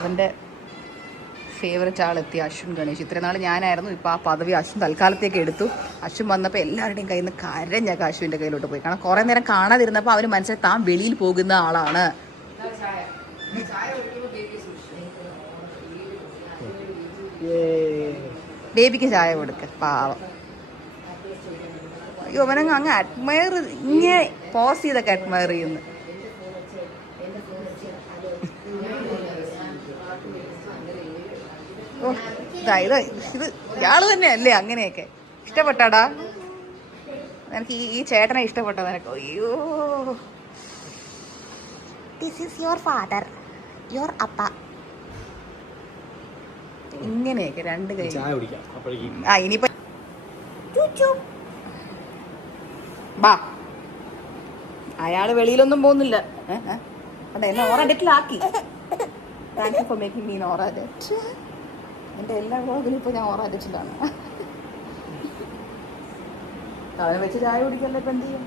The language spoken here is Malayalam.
അവൻ്റെ ഫേവററ്റ് ആളെത്തി അശ്വിൻ ഗണേഷ്. ഇത്രയും നാൾ ഞാനായിരുന്നു. ഇപ്പോൾ ആ പദവി അശ്വിൻ തൽക്കാലത്തേക്ക് എടുത്തു. അശ്വിൻ വന്നപ്പോൾ എല്ലാവരുടെയും കയ്യിൽ നിന്ന് കരഞ്ഞൊക്കെ അശ്വിൻ്റെ കയ്യിലോട്ട് പോയി. കാരണം കുറേ നേരം കാണാതിരുന്നപ്പോൾ അവന് മനസ്സിലായി താൻ വെളിയിൽ പോകുന്ന ആളാണ്. ബേബിക്ക് ചായ കൊടുക്ക, പാവം. അയ്യോ, അവനങ്ങ് അങ്ങ് അഡ്മയർ, ഇങ്ങനെ പോസ് ചെയ്തൊക്കെ അഡ്മയർ ചെയ്യുന്നു. ഓ, ഇത് ഇയാള് തന്നെയല്ലേ അങ്ങനെയൊക്കെ? ഇഷ്ടപ്പെട്ടാടാ നിനക്ക്? ഈ ചേട്ടനെ ഇഷ്ടപ്പെട്ടോ നിനക്ക്? അയ്യോ, this is your father, your അപ്പ. ഇങ്ങനെയൊക്കെ രണ്ട് കൈ. ആ, ഇനിയിപ്പോ ബാ. അയാള് വെളിയിലൊന്നും പോകുന്നില്ല. അതെ, എന്നെ ഓറഡിറ്റിലാക്കി. Thank you for making me ഓറാഡിറ്റ്. എൻ്റെ എല്ലാ വ്ളോഗിലും ഇപ്പോൾ ഞാൻ ഓറാഡിറ്റിലാണ്. അവനെ വെച്ച് ചായ കുടിക്കല്ലേ, ഇപ്പം എന്ത് ചെയ്യും?